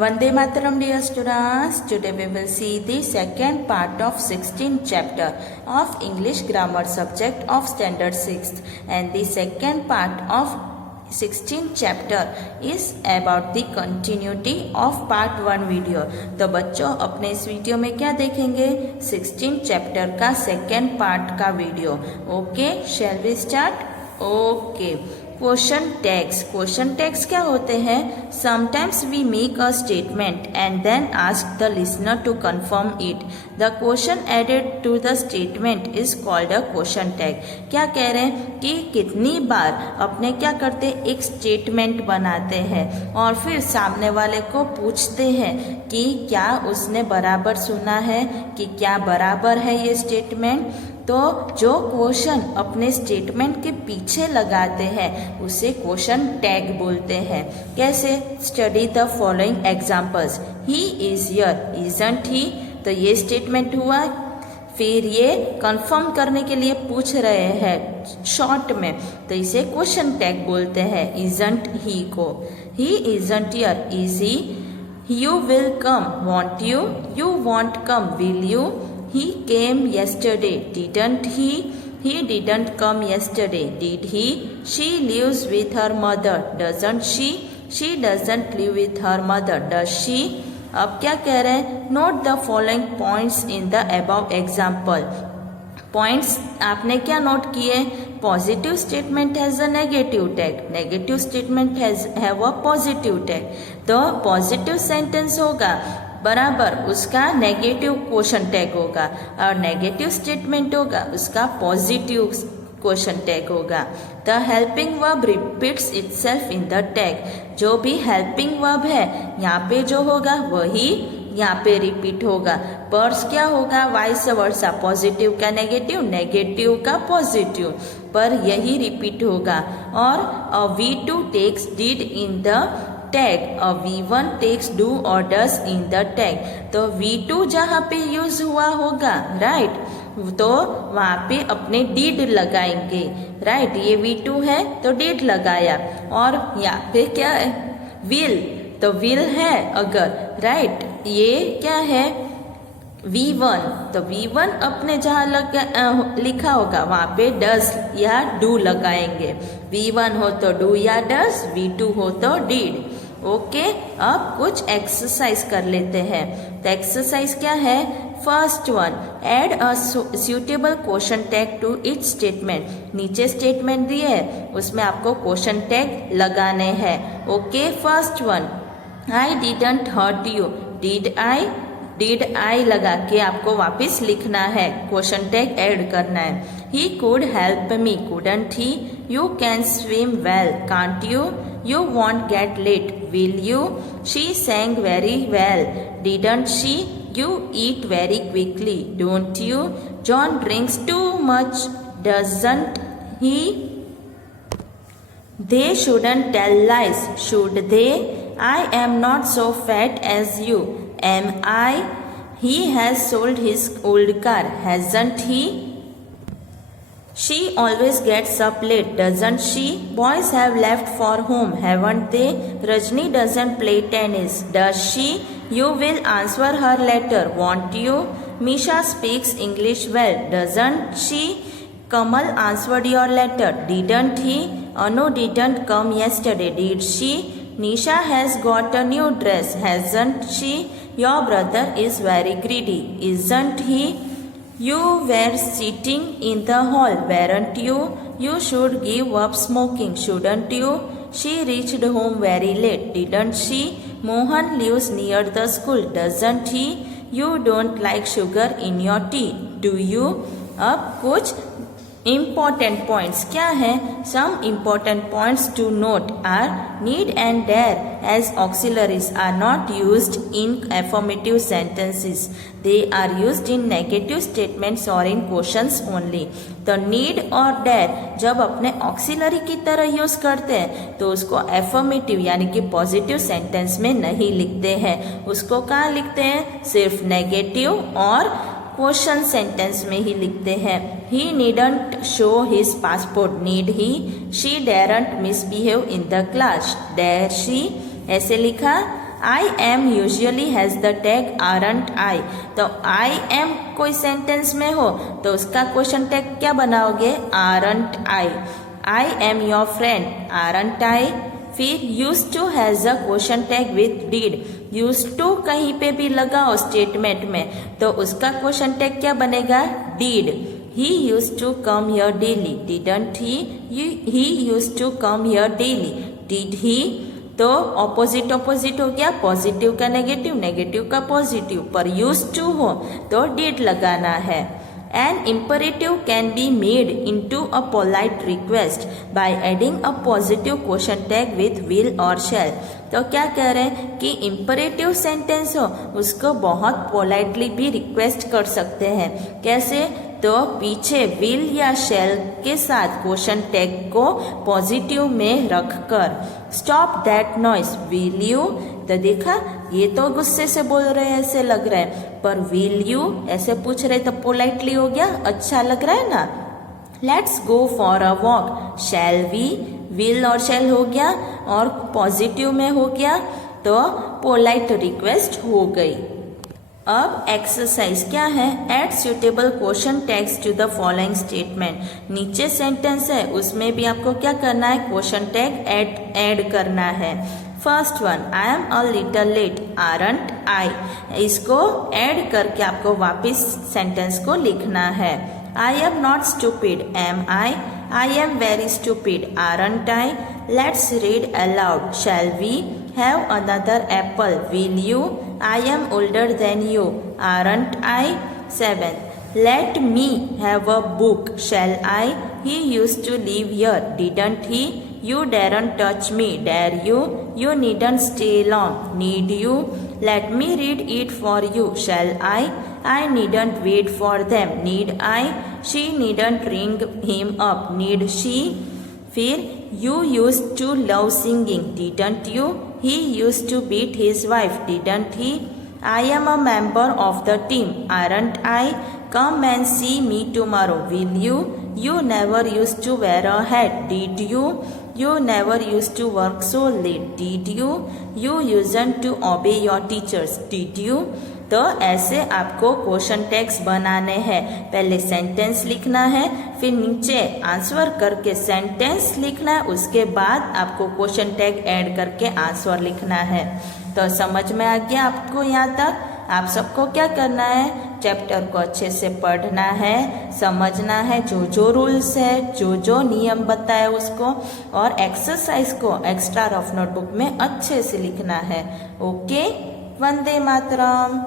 Vande Mataram, dear students. Today we will see the second part of 16th chapter of English grammar subject of standard 6th, and the second part of 16th chapter is about the continuity of part 1 video. तो बच्चों अपने इस video में क्या देखेंगे? 16th chapter का second part का वीडियो. Okay, shall we start? Okay. Question tags. Question tags क्या होते हैं? Sometimes we make a statement and then ask the listener to confirm it. The question added to the statement is called a question tag. क्या कह रहे हैं कि कितनी बार अपने क्या करते, एक स्टेटमेंट बनाते हैं और फिर सामने वाले को पूछते हैं कि क्या उसने बराबर सुना है, कि क्या बराबर है ये स्टेटमेंट. तो जो क्वेश्चन अपने स्टेटमेंट के पीछे लगाते हैं उसे क्वेश्चन टैग बोलते हैं. कैसे? Study the following examples. He is here, isn't he. तो ये स्टेटमेंट हुआ. फिर ये कंफर्म करने के लिए पूछ रहे हैं शॉर्ट में, तो इसे क्वेश्चन टैग बोलते हैं इजंट ही को. He isn't here, is he. You will come, won't you. You won't come, will you. He came yesterday, didn't he? He didn't come yesterday, did he? She lives with her mother, doesn't she? She doesn't live with her mother, does she? अब क्या कह रहे हैं? Note the following points in the above example. Points आपने क्या note किए? Positive statement has a negative tag, negative statement have a positive tag. तो positive sentence होगा बराबर उसका नेगेटिव क्वेश्चन टैग होगा, और नेगेटिव स्टेटमेंट होगा उसका पॉजिटिव क्वेश्चन टैग होगा. The helping verb repeats itself in the tag. जो भी हेल्पिंग वर्ब है यहाँ पे जो होगा वही यहाँ पे रिपीट होगा. पर्स क्या होगा? वाइस वर्सा, पॉजिटिव का नेगेटिव, नेगेटिव का पॉजिटिव, पर यही रिपीट होगा. और V2 takes did in the tag, और V1 टेक्स डू और डस इन द टैग. तो V2 जहाँ पे यूज हुआ होगा, राइट, तो वहाँ पे अपने डिड लगाएंगे. राइट, ये V2 है तो डिड लगाया. और यहाँ पे क्या है? विल, तो विल है अगर, राइट. ये क्या है? V1, तो V1 अपने जहाँ लिखा होगा वहाँ पे डस या डू लगाएंगे. V1 हो तो डू या डस, V2 हो तो डिड. ओके, अब कुछ एक्सरसाइज कर लेते हैं. तो एक्सरसाइज क्या है? First one, add a suitable question tag to its statement. नीचे स्टेटमेंट दिए है उसमें आपको क्वेश्चन टैग लगाने हैं. Okay, first one, I didn't hurt you. Did I लगा के आपको वापस लिखना है, क्वेश्चन टैग ऐड करना है. He could help me, couldn't he. You can swim well, can't you. You won't get late, will you. She sang very well, didn't she. You eat very quickly, don't you. John drinks too much, doesn't he. They shouldn't tell lies, should they? I am not so fat as you, am I? He has sold his old car, hasn't he? She always gets up late, doesn't she? Boys have left for home, haven't they? Rajni doesn't play tennis, does she? You will answer her letter, won't you? Misha speaks English well, doesn't she? Kamal answered your letter, didn't he? Anu didn't come yesterday, did she? Nisha has got a new dress, hasn't she? Your brother is very greedy, isn't he? You were sitting in the hall, weren't you? You should give up smoking, shouldn't you? She reached home very late, didn't she? Mohan lives near the school, doesn't he? You don't like sugar in your tea, do you? अब कुछ important points क्या है? Some important points to note are need and dare as auxiliaries are not used in affirmative sentences. They are used in negative statements or in questions only. तो need और dare जब अपने auxiliary की तरह use करते हैं तो उसको affirmative यानी कि पॉजिटिव सेंटेंस में नहीं लिखते हैं. उसको कहाँ लिखते हैं? सिर्फ नेगेटिव और क्वेश्चन सेंटेंस में ही लिखते हैं. He needn't show his passport, need he. She daren't misbehave in the class, dare she. ऐसे लिखा. I am usually has the tag aren't I. तो आई एम कोई सेंटेंस में हो तो उसका क्वेश्चन टैग क्या बनाओगे, aren't I. I am your friend, aren't I. फिर use to has a question tag with did. Use to कहीं पे भी लगाओ स्टेटमेंट में तो उसका क्वेश्चन टैग क्या बनेगा, did. He use to come here daily, didn't he. He use to come here daily, did he. तो ऑपोजिट ऑपोजिट हो गया, पॉजिटिव का नेगेटिव, नेगेटिव का पॉजिटिव। पर यूज टू हो तो डिड लगाना है। An imperative can be made into a polite request by adding a positive question tag with will or shall। तो क्या कह रहे हैं कि imperative sentence हो उसको बहुत पोलाइटली भी रिक्वेस्ट कर सकते हैं। कैसे, तो पीछे will या shall के साथ क्वेश्चन टैग को पॉजिटिव में रखकर। Stop that noise, will you। तो देखा, ये तो गुस्से से बोल रहे हैं ऐसे लग रहा है, पर will you ऐसे पूछ रहे तो पोलाइटली हो गया, अच्छा लग रहा है ना। Let's go for a walk, shall we. Will और शैल हो गया और पॉजिटिव में हो गया तो पोलाइट रिक्वेस्ट हो गई। अब एक्सरसाइज क्या है, add suitable question tags to the following statement. नीचे सेंटेंस है उसमें भी आपको क्या करना है, क्वेश्चन टैग ऐड करना है। First one, I am a little late, aren't I. इसको ऐड करके आपको वापस सेंटेंस को लिखना है। I am not stupid, am I. I am very stupid, aren't I. Let's read aloud, shall we have another apple, will you. I am older than you, aren't I. Seventh, let me have a book, shall I. He used to live here, didn't he. You daren't touch me, dare you? You needn't stay long, need you? Let me read it for you, shall I? I needn't wait for them, need I? She needn't ring him up, need she? फिर you used to love singing, didn't you? He used to beat his wife, didn't he? I am a member of the team, aren't I? Come and see me tomorrow, will you? You never used to wear a hat, did you? You never used to work so late, did you? You used to obey your teachers, did you? तो ऐसे आपको question tags बनाने हैं। पहले sentence लिखना है, फिर नीचे आंसर करके सेंटेंस लिखना है, उसके बाद आपको क्वेश्चन टैग ऐड करके आंसर लिखना है। तो समझ में आ गया आपको यहाँ तक। आप सबको क्या करना है, चैप्टर को अच्छे से पढ़ना है, समझना है, जो जो रूल्स है, जो जो नियम बताए उसको, और एक्सरसाइज को एक्स्ट्रा रफ नोटबुक में अच्छे से लिखना है। ओके, वंदे मातरम।